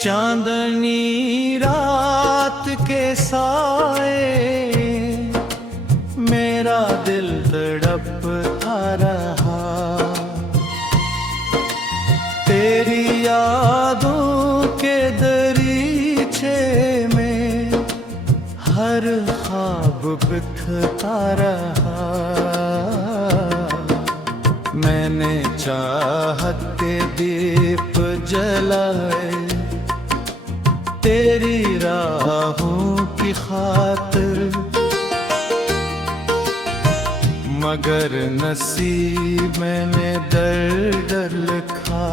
चांदनी रात के साए मेरा दिल तड़पता रहा। तेरी यादों के दरीचे में हर ख्वाब बिखरता रहा। मैंने चाहत के दीप जलाए तेरी राहों की खातिर, मगर नसीब मैंने दर दर लिखा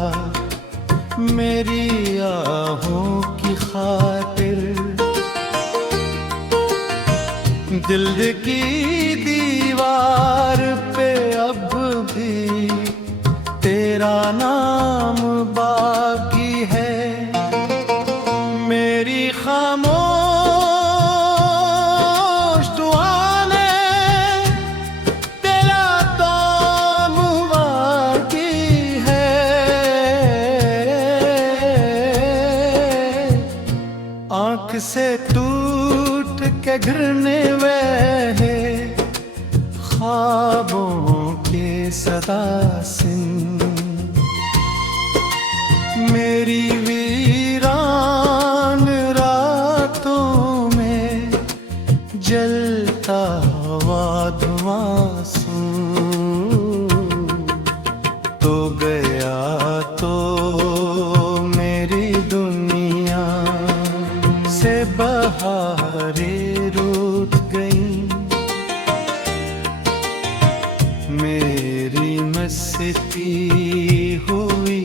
मेरी आहों की खातिर। दिल की दीवार पे अब भी तेरा नाम बाकी है। मेरी खामोश दुआ ने तेरा नाम बाकी है। आँख से टूट के गिरने वहे ख्वाबों के सदा सिन, मेरी वीरान रातों में जलता हुआ धुआं सुन। तो गया तो मेरी दुनिया से बहारें रूठ गई। मेरी मस्ती हुई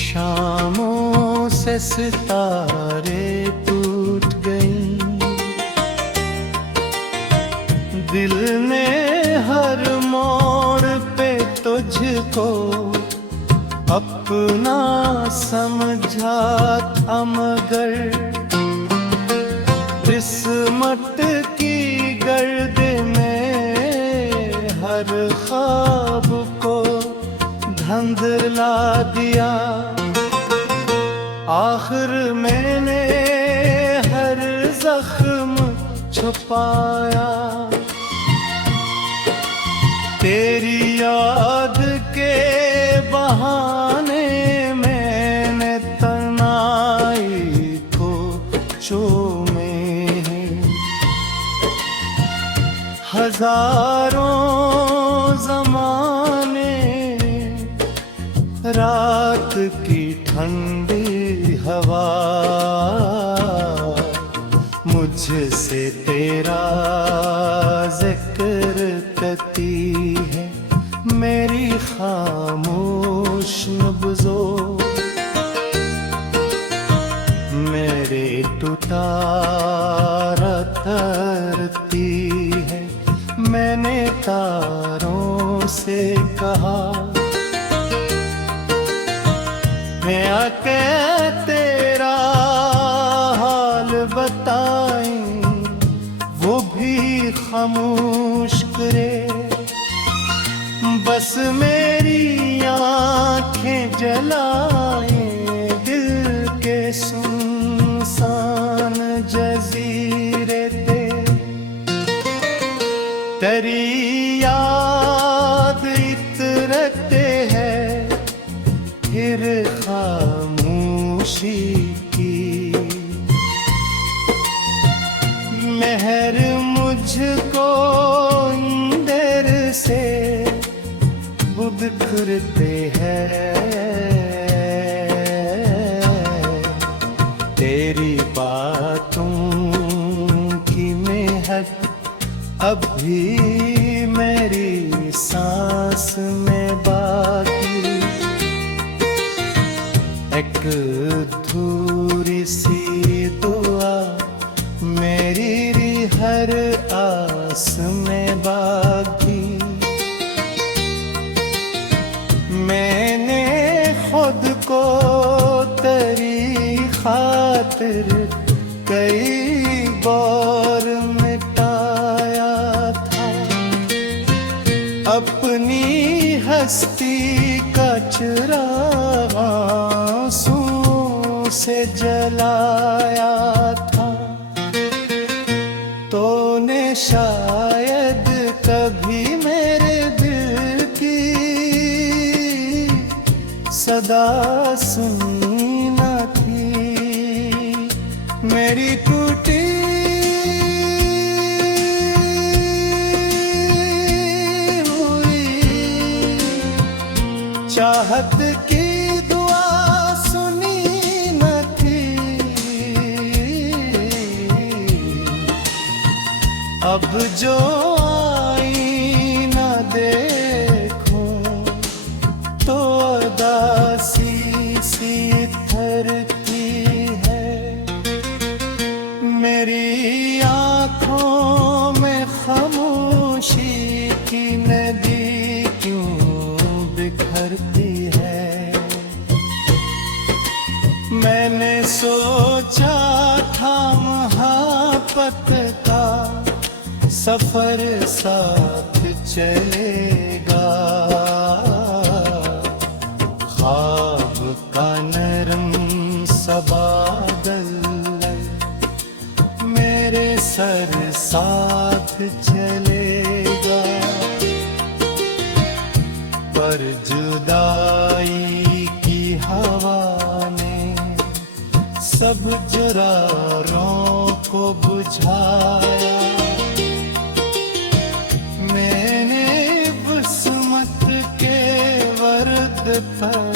शामों से सितारे टूट गई। दिल ने हर मोड़ पे तुझको अपना समझा था, मगर किस्मत की गर्द में हर ख्वाब को धंधला दिया। आखिर मैंने हर जख्म छुपाया तेरी याद के बहाने। मैंने तन्हाई को चूमे हजारों ज़माने, रात की ठंडी हवा मुझसे तेरा जिक्र करती है। मेरी खामोश नब्ज़ों मेरे टूटा तरती है। मैंने तारों से कहा मैं आके तेरा हाल बताएं, वो भी खामोश करे। बस मेरी आँखें जलाए दिल के सुनसान जजीरे पे। तेरी याद इतरते है फिर खामोशी की। मेहर मुझको अंदर से बिखरते हैं। तेरी बातों की महक अब भी मेरी सांस में बाकी। एक अधूरी सी दुआ मेरी हर आस में बाकी। मैंने खुद को तेरी खातिर कई बार मिटाया था। अपनी हस्ती का चिराग आंसू से जलाया था। तूने शायद कभी मेरे दिल की सदा सुनी न थी। मेरी टूटी चाहत की दुआ सुनी न थी। अब जो आईना देखूं तो उदासी सी थरती है। मेरी आँखों में खामोशी की नदी बिखरती है। मैंने सोचा था मोहब्बत का सफर साथ चलेगा। ख्वाब का नरम सा बादल मेरे सर साथ चलेगा। पर जुदाई की हवा ने सब जुरारों को बुझाया। मैंने वसमत के वर्द पर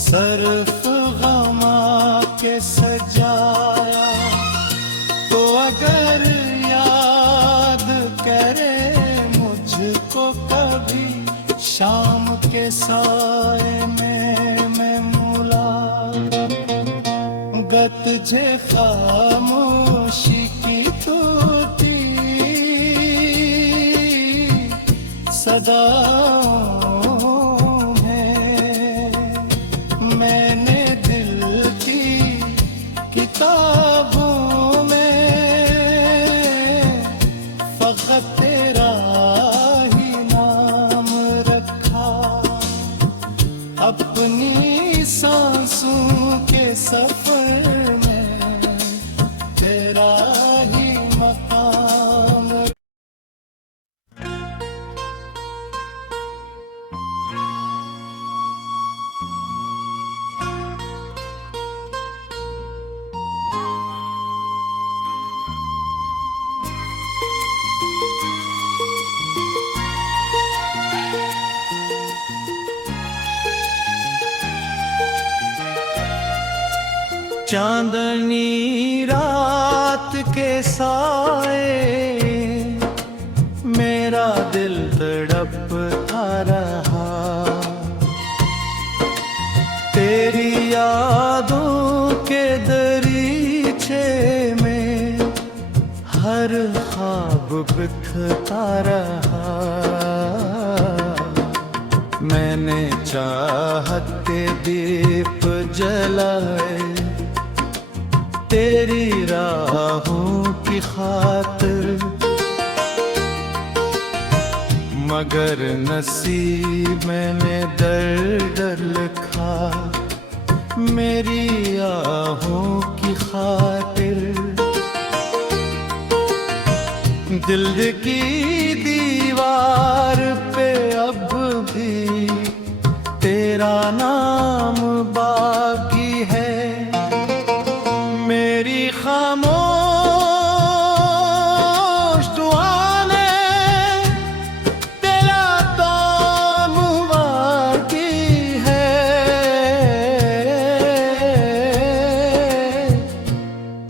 सरफ गमा के सजाया। तो अगर याद करे मुझको कभी शाम के साए में मैं मुला गत जे खामोशी की टूटी सदाओं में मैंने दिल की किताबों में फ़क़त तेरा अपनी सांसों के सफर में तेरा ही मकाम। चांदनी रात के साए मेरा दिल तड़पता रहा। तेरी यादों के दरीचे में हर ख्वाब बिखरता रहा। मैंने चाहत के दीप जलाए तेरी राहों की खातिर, मगर नसीब मैंने दर दर लिखा मेरी आहों की खातिर। दिल की दीवार पे अब भी तेरा नाम बाकी है। मेरी खामोश दुआ ने तेरा दाम बाकी है।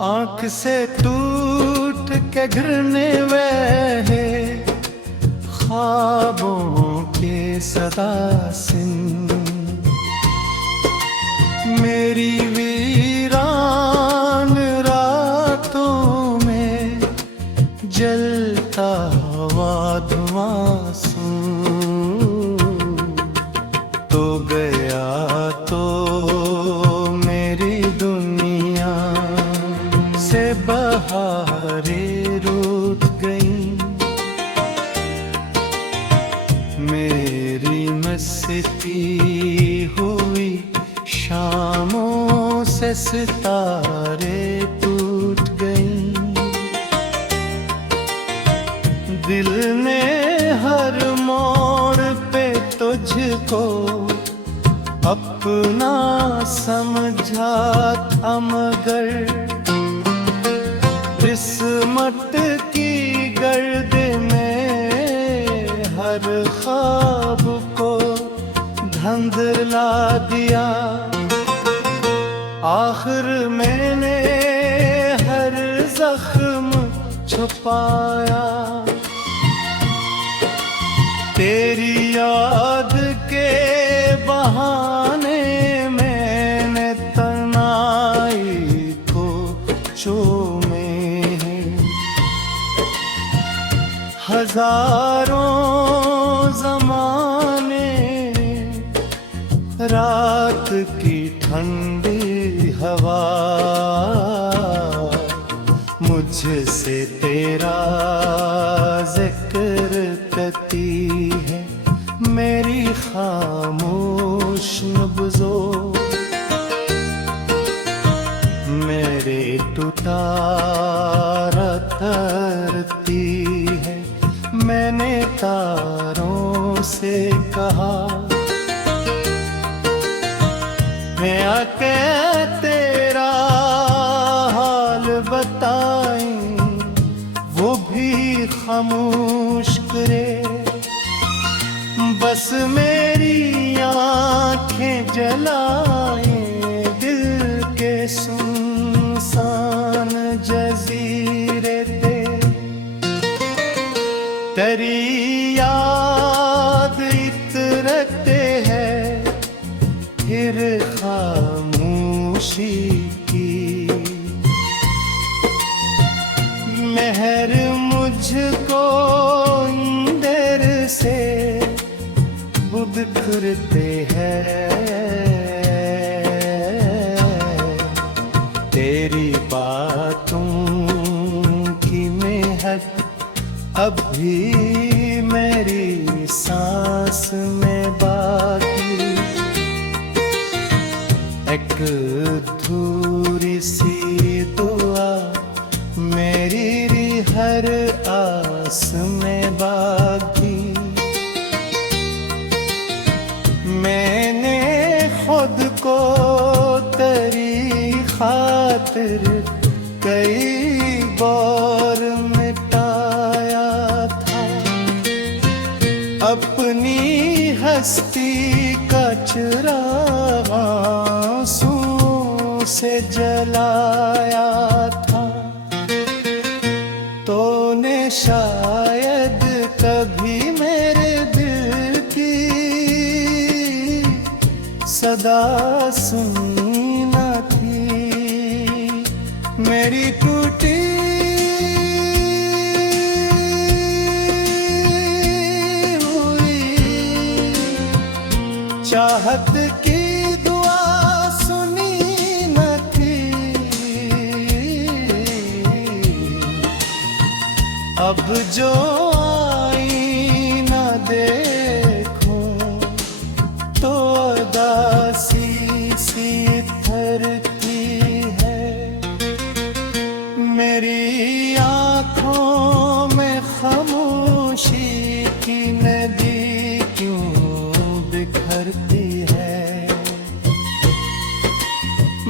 आँख से टूट के गिरने वहे ख्वाबों के सदा सिन मेरी वीरान रातों में जलता हुआ धुआं सुन। तो गया तो मेरी दुनिया से बहारें रूठ गई। मेरी मस्ती हुई शामों से सितारे दिल ने हर मोड़ पे तुझको अपना समझा था, मगर किस्मत की गर्द में हर ख्वाब को धंधला दिया। आखिर मैंने हर जख्म छुपाया, तेरी याद के बहाने मैंने तन्हाई को चूमे। हजारों जमाने रात की ठंडी हवा मुझसे तेरा जिक्र करती है, मेरी खामोश नब्ज़ों मेरे टुटारा तरती है। मैंने तारों से कहा, मैं आके तेरा हाल बताएं, वो भी खामोश करे। बस मेरी आँखें जलाएं दिल के सुनसान जजीरे पे। तेरी याद इतरते है फिर खामोशी की। मेहर मुझको अंदर से बिखरते हैं, तेरी बातों की महक अब भी मेरी सांस में बाकी। एक अधूरी सी दुआ मेरी हर आस में बाकी। मैंने खुद को तेरी खातिर कई बार मिटाया था, अपनी हस्ती का चिराग आंसू से जलाया था। तूने शायद कभी मेरे दिल की सदा सुनी न थी, मेरी टूटी हुई चाहत की दुआ सुनी न थी। अब जो आईना देखूं तो उदासी सी थरती है। मेरी आँखों में खामोशी की नदी क्यों बिखरती है।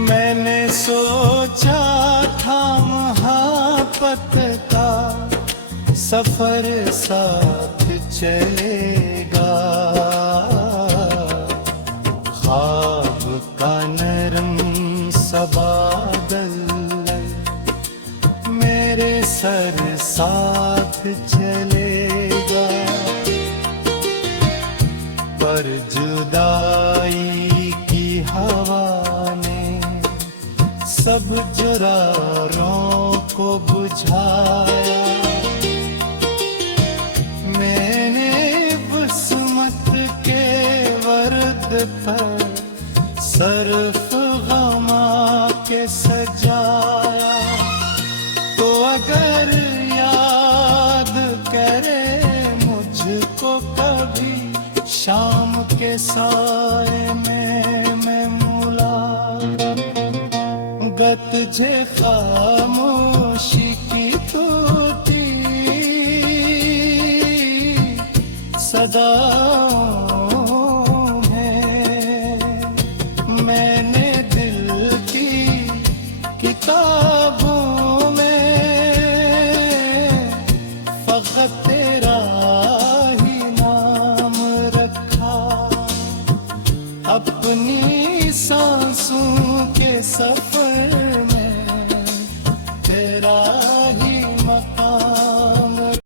मैंने सोचा था मोहब्बत का सफर साथ चलेगा, ख्वाब का नरम सा बादल मेरे सर साथ चलेगा। पर जुदाई की हवा ने सब जुरारों को बुझाया। मैंने किस्मत के वर्द पर सरफ गमा के सजाया। तो अगर याद करे मुझको कभी शाम के साए में मैं मुलाकात जे खामोशी की टूटी सदाओं में मैंने दिल की किताबों में फकत तेरा